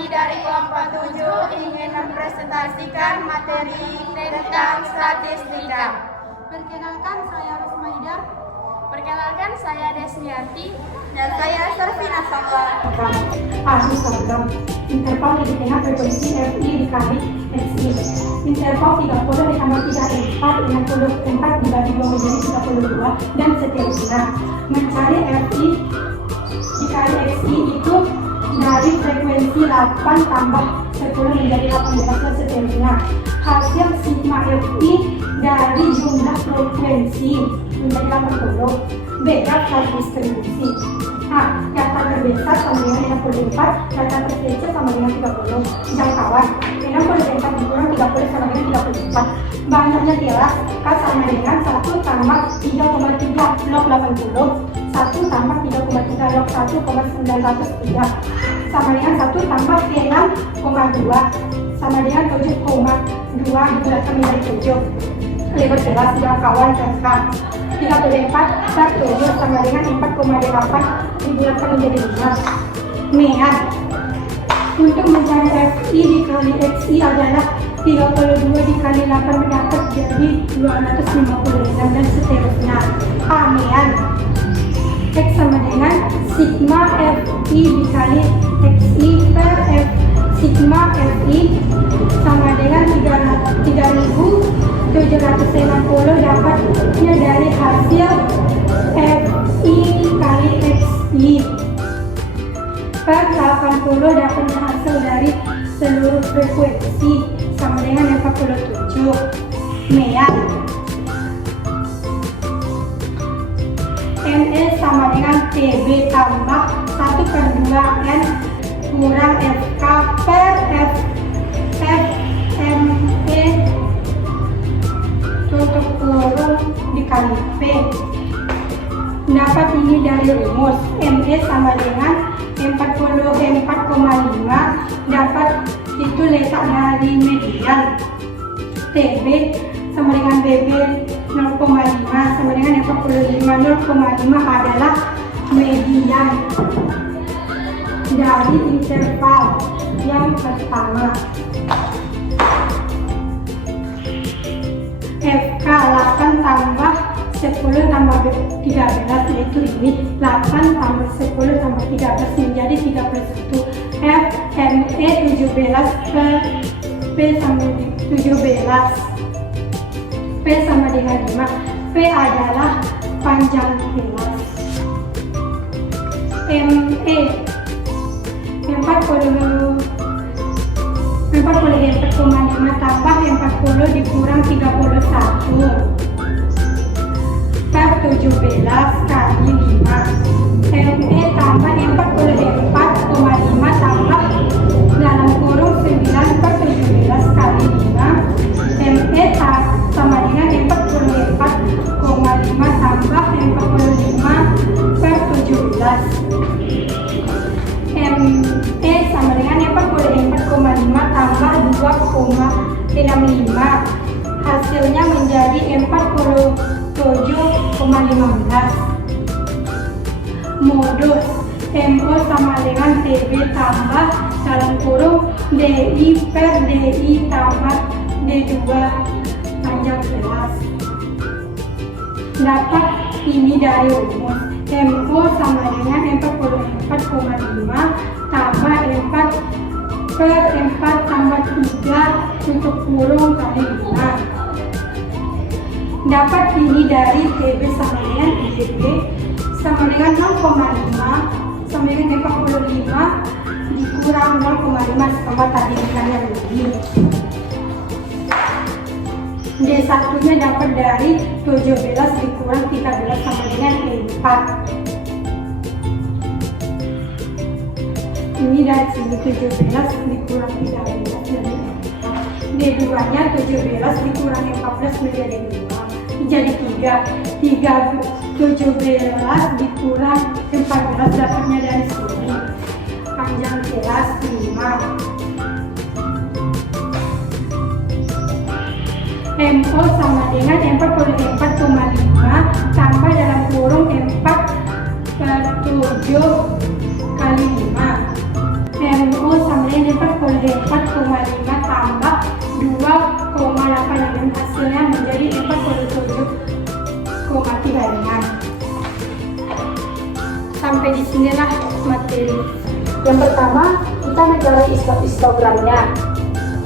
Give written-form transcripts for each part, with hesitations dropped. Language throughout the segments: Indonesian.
Kami dari kelompok 7 ingin mempresentasikan materi tentang statistika. Perkenalkan, saya Rosmaida. Perkenalkan, saya Desrianti. Dan saya Servina Salwa. Arus seragam. Interval di tengah frekuensi FI dikali XI. Interval 30 ditambah 34, 64 dibagi 2 menjadi 32, dan seterusnya. Mencari FI dikali XI itu dari frekuensi 8 tambah 10 menjadi 18 dan seterusnya. Hasil sigma FI dari jumlah frekuensi menjadi 80. Bebas harus distribusi. Nah, kata terbesar sama dengan 64, kata terkecil sama dengan 30. Jangkauan 64 dikurang 30 sama dengan 34. Banyaknya tilas, K sama dengan 1 tambah 3,3 log 80. 1 tambah 3,3 log 1,903 sama dengan 1 tambah 6,2 sama dengan 7,2 dibulatkan menjadi 7. Lebar jelas jangkauan jangka 34 per 7 sama dengan 4,8 dibulatkan menjadi 5. Mean untuk mencari FI dikali XI adalah 32 dikali 8 mendapat jadi 256 dan seterusnya. Mean X sama dengan sigma FI dikali XI per F sigma FI sama dengan 3760 dapatnya dari hasil FI kali XI per 80 dapatnya hasil dari seluruh frekuensi sama dengan 47. Mean NE sama dengan TB tambah 1 per 2N kurang FK per FME tutup kurung dikali P. Dapat ini dari rumus ME sama dengan 44,5 dapat itu letak dari median. TB sama dengan BB 0,5 sama dengan 45. 0,5 adalah median dari interval yang pertama. FK 8 tambah 10 tambah 13 yaitu ini 8 tambah 10 tambah 13 menjadi 31. FME 17 per P sama 17. P sama dengan 5. P adalah panjang kelas. ME 44,5 tambah 40 dikurang 31 per 17 kali 5. ME tambah 44,5 tambah dalam kurung 9 per 17 kali 5. ME sama dengan 44,5 tambah 45 per 17. ME sama dengan 44,5 tambah 2,65. Hasilnya menjadi 47,15. Modus MO sama dengan TB tambah dalam kurung DI per DI tambah D2 panjang kelas. Dapat ini dari rumus MO sama dengan 44,5 tambah 4 per 4 tambah 3 tutup kurung kali 5. Dapat ini dari TB sama dengan IB sama dengan 0,5 sama dengan 45 dikurang 0,5 sama tadi dengan yang lebih. D1 nya dapat dari 17 dikurang 13 sama dengan 4. Ini dari sini 17 dikurang 13 jadi 4. D2 nya 17 dikurang 14 menjadi 2 jadi 3. 17 dikurang 14 dapatnya dari sini panjang kelas 5. MO sama dengan 44,5 tambah dalam kurung 4 per 7 kali 5. MO sama dengan matematika ringan. Sampai di sinilah materi. Yang pertama, kita mencari histogramnya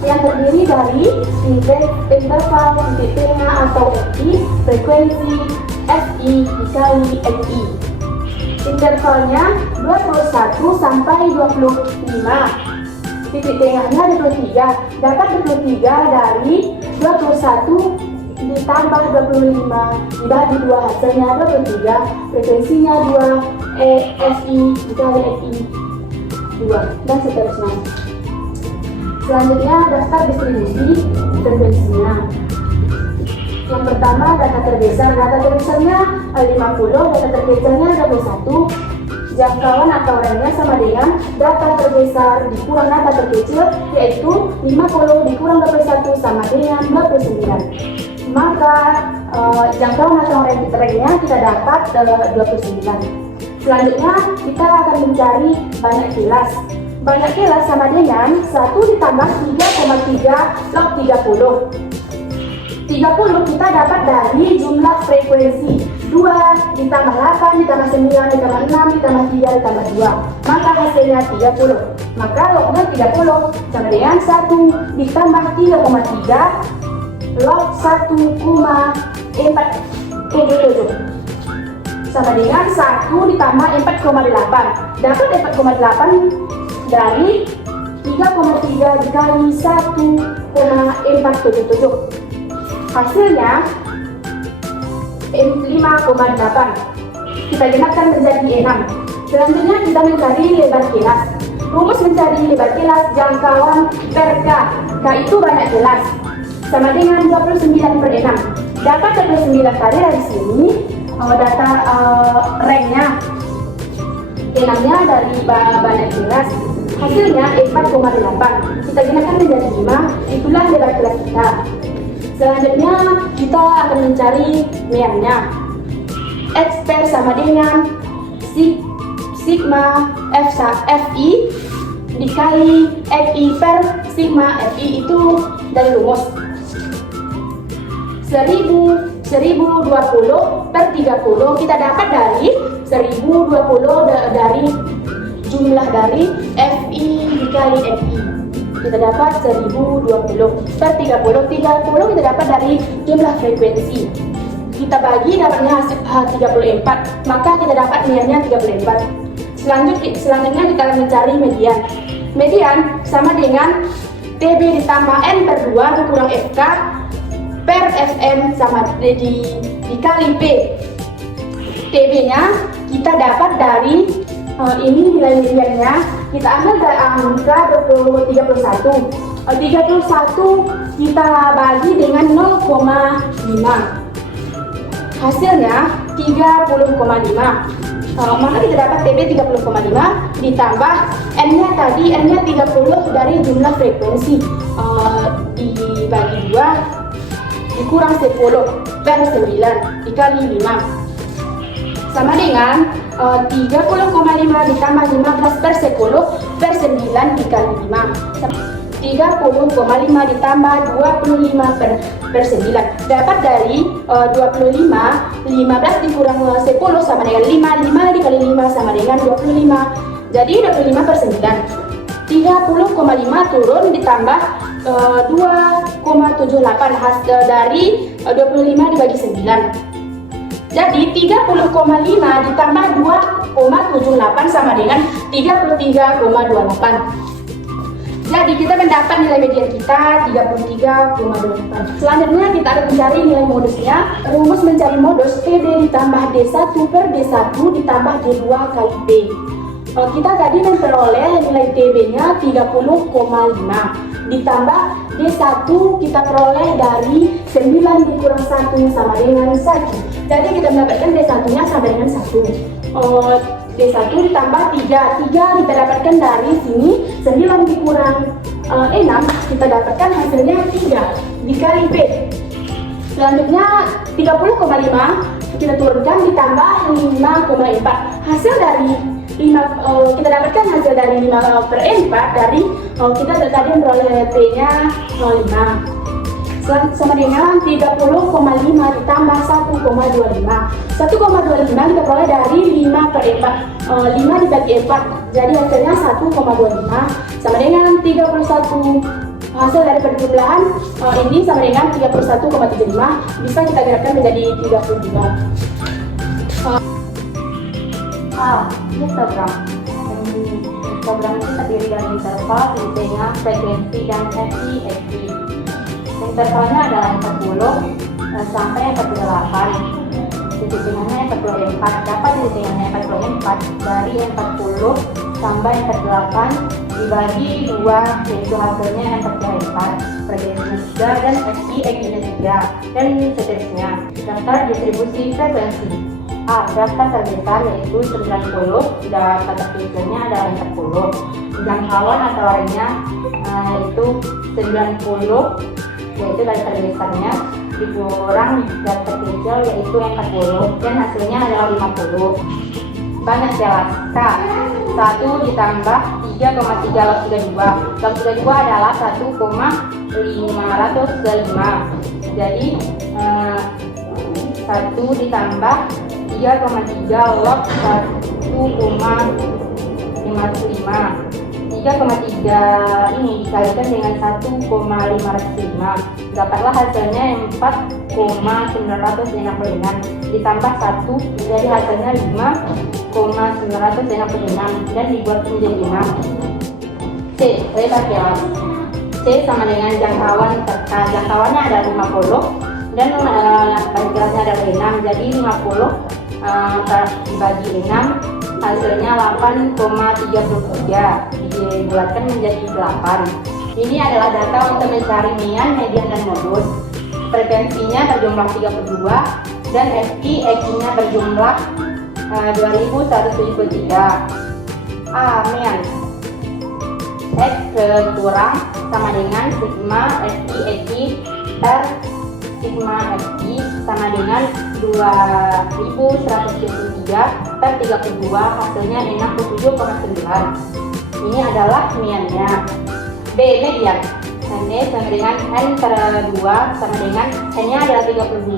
yang terdiri dari interval titik tengah atau FI, frekuensi FI dikali FI. Intervalnya 21 sampai 25. Titik tengahnya 23. Dapat 23 dari 21 ditambah 25 dibagi 2, hasilnya 23. Frekuensinya 2, FI dikali FI 2, dan seterusnya. Selanjutnya daftar distribusi frekuensinya. Yang pertama, data terbesarnya 50, data terkecilnya 21. Jangkauan atau range sama dengan data terbesar dikurang data terkecil, yaitu 50 dikurang 21 sama dengan 29. Maka jangkauan atau range-nya kita dapat 29. Selanjutnya kita akan mencari banyak kelas. Banyak kelas sama dengan 1 ditambah 3,3 log 30. 30 kita dapat dari jumlah frekuensi 2 ditambah 8 ditambah 9 ditambah 6 ditambah 3 ditambah 2. Maka hasilnya 30. Maka lognya 30 sama dengan 1 ditambah 3,3 log 1,477 sama dengan 1 ditambah 4,8. Dapat 4,8 dari 3,3 dikali 1,477. Hasilnya 5,8. Kita genapkan menjadi 6. Selanjutnya kita mencari lebar kelas. Rumus mencari lebar kelas jangkauan per K. K itu banyak kelas. Sama dengan 29 per 6. Dapat 29 kali dari sini data rank-nya. 6-nya dari banyak kelas. Hasilnya 4,8. Kita gunakan menjadi 5. Itulah lebar kelas kita. Selanjutnya kita akan mencari meannya. X per sama dengan sigma FI dikali FI per sigma FI itu dari rumus 1020 per 30 kita dapat dari 1020 dari jumlah dari FI dikali FI. Kita dapat 1020 per 30 kita dapat dari jumlah frekuensi. Kita bagi dapatnya 34, maka kita dapat meannya 34. Selanjutnya kita akan mencari median. Median sama dengan TB ditambah N per 2 dikurang FK per FM sama dikali P. TB-nya kita dapat dari ini nilai mediannya. Kita ambil dari angka 31. 31 kita bagi dengan 0,5. Hasilnya 30,5. Maka kita dapat TB 30,5 ditambah N-nya tadi, N-nya 30 dari jumlah frekuensi dibagi 2 dikurang 10 per 9 dikali 5 sama dengan 30,5 ditambah 15 per 10 per 9 dikali 5. 30,5 ditambah 25 per 9 dapat dari 25, 15 dikurang 10 sama dengan 5, 5 dikali 5 sama dengan 25, jadi 25 per 9. 30,5 turun ditambah 2,78 hasil dari 25 dibagi 9. Jadi 30,5 ditambah 2,78 sama dengan 33,28. Jadi kita mendapat nilai median kita 33,28. Selanjutnya kita akan mencari nilai modusnya. Rumus mencari modus PD ditambah D1 per D1 ditambah D2 kali P. Kita tadi memperoleh nilai TB-nya 30,5 ditambah D1 kita peroleh dari 9 dikurang 1 sama dengan 1. Jadi kita mendapatkan D1-nya sama dengan 1. D1 ditambah 3 kita dapatkan dari sini 9 dikurang 6 kita dapatkan hasilnya 3 dikali P. Selanjutnya 30,5 kita turunkan ditambah 5,4 hasil dari 5 kita dapatkan hasil dari 5 per 4 dari kita tadi memperoleh P nya 5. sama dengan 30,5 ditambah 1,25. 1,25 kita peroleh dari 5 per 4. 5 dibagi 4, jadi hasilnya 1,25 sama dengan 31. Hasil dari perjumlahan ini sama dengan 31,75. Bisa kita gerakkan menjadi 32. Histogram. Histogram itu terdiri dari interval, titik-titiknya, frekuensi, dan FI. Intervalnya adalah 40 sampai 48. Titik-titiknya 44. Dapat titik-titiknya 44 dari 40 sampai 48 dibagi 2, yaitu hasilnya 44. Frekuensinya 3 dan FI-nya 3, dan seterusnya. Daftar distribusi frekuensi. A. Daftar terbesar yaitu 90, daftar terkecilnya adalah 40. Jangkauan atau lainnya yaitu 90, yaitu dari terbesarnya dikurang daftar terkecil yaitu 40, dan hasilnya adalah 50. Banyak jelas. K. 1 ditambah 3,3 log 32. Log 32 adalah 1,505. Jadi 1 ditambah 3,3 log 1,505. 3,3 ini dikalikan dengan 1,505, dapatlah hasilnya 4,966 ditambah 1, jadi hasilnya 5,966, dan dibuat menjadi 6. C. Lebar kelas. C sama dengan jangkauan. Jangkauannya ada 50 dan lebar kelasnya ada 6, jadi 50 dibagi 6 hasilnya 8,33, dibulatkan menjadi 8. Ini adalah data untuk mencari mean, median, dan modus. Frekuensinya berjumlah 32 dan FI-nya berjumlah 2173. A. Mean. X kurang sama dengan sigma FI per sigma FI sama dengan 2173 per 32, hasilnya 67,9. Ini adalah mean-nya. B. Median. N sama dengan N per 2 sama dengan N-nya adalah 32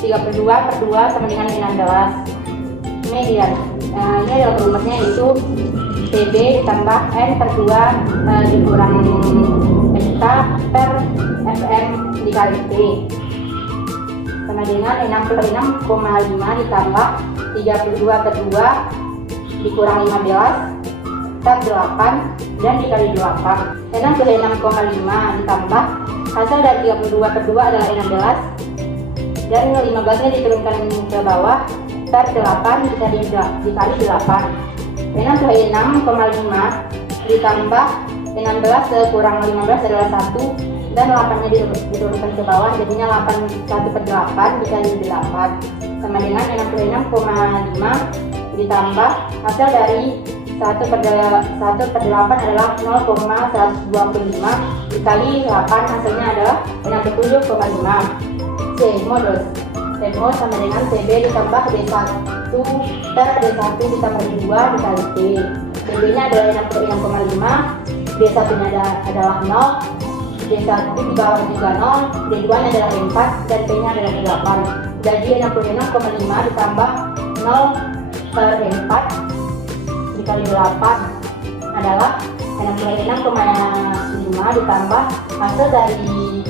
per 2 sama dengan 16. Median. Ini adalah rumusnya yaitu TB ditambah N per 2 dikurang SK per FM dikali T sama dengan 66,5 ditambah 32 per 2 dikurang 15 per 8 dan dikali 8. 66,5 ditambah hasil dari 32 per 2 adalah 16 dan 15 nya diturunkan ke bawah per 8 dikali 8. 66,5 ditambah 16 kurang 15 adalah 1, dan 8 nya diturunkan ke bawah, jadinya 1 per 8 dikali 8 sama dengan 66,5 ditambah hasil dari 1 per 8 adalah 0,125 dikali 8, hasilnya adalah 67,5. C. Modus. MO sama dengan CB ditambah D1 per D1 ditambah D2 dikali T. CB nya adalah 66,5, D1 nya adalah 0, D1 di bawah juga 0, D2 nya adalah 4, dan P nya adalah 8. Jadi 66,5 ditambah 0 per 4 dikali 8 adalah 66,5 ditambah hasil dari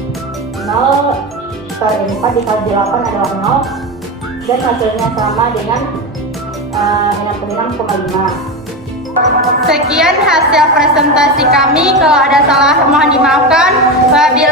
0 per 4 dikali 8 adalah 0, dan hasilnya sama dengan 66,5. Sekian hasil presentasi kami. Kalau ada salah mohon dimaafkan. Wabillahi